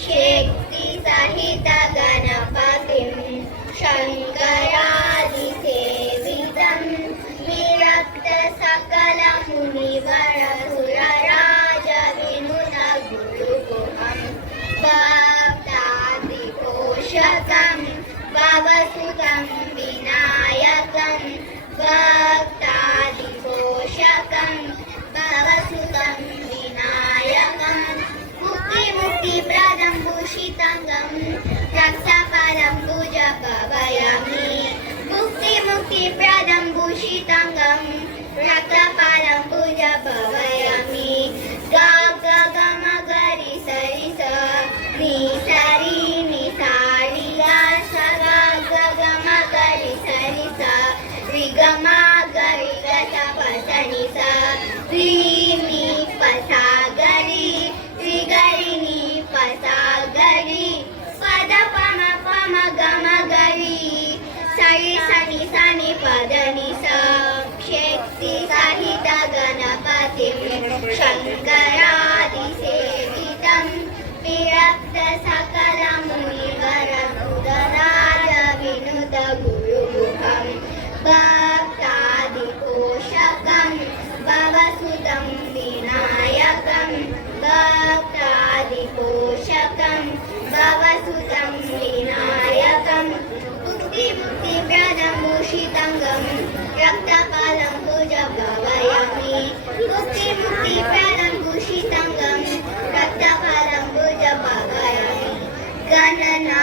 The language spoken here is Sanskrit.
शक्तिसहित गणपतिं शङ्करादिसेवितं विरक्त सकलमुनिवरसुरराजविनुतगुरुगुहं भक्तादिपोषकं भवसुतं विनायकं भक्तादिपोषकं भवसुतं विनायकं मुक्तिप्रदं भूषिताङ्गं रक्षाफलं पूजयामि मुक्तिप्रदं भूषिताङ्गं रक्षाफलं पूजयामि गा गा ग म ग रि स रि स नि स रि नि सा रि ग स ग ग ग म ग रि स रि स रि ग म ग रि ग स प स नि स रि नि प स ग रि रि ग रि नि प स ग रि प द प म ग म ग रि स रि स नि स नि प द नि स शक्तिसहित गणपतिं शङ्करादिसेवितं विरक्त सकलमुनिवरसुरराजविनुतगुरुगुहं भक्तादिपोषकं भवसुतं विनायकं भक्तादिपोषकं भवसुतं विनायकं मुक्तिप्रदं भूषिताङ्गं रक्तफलं पूजयामि मुक्तिप्रदं भूषिताङ्गं रक्तफलं पूजयामि गणना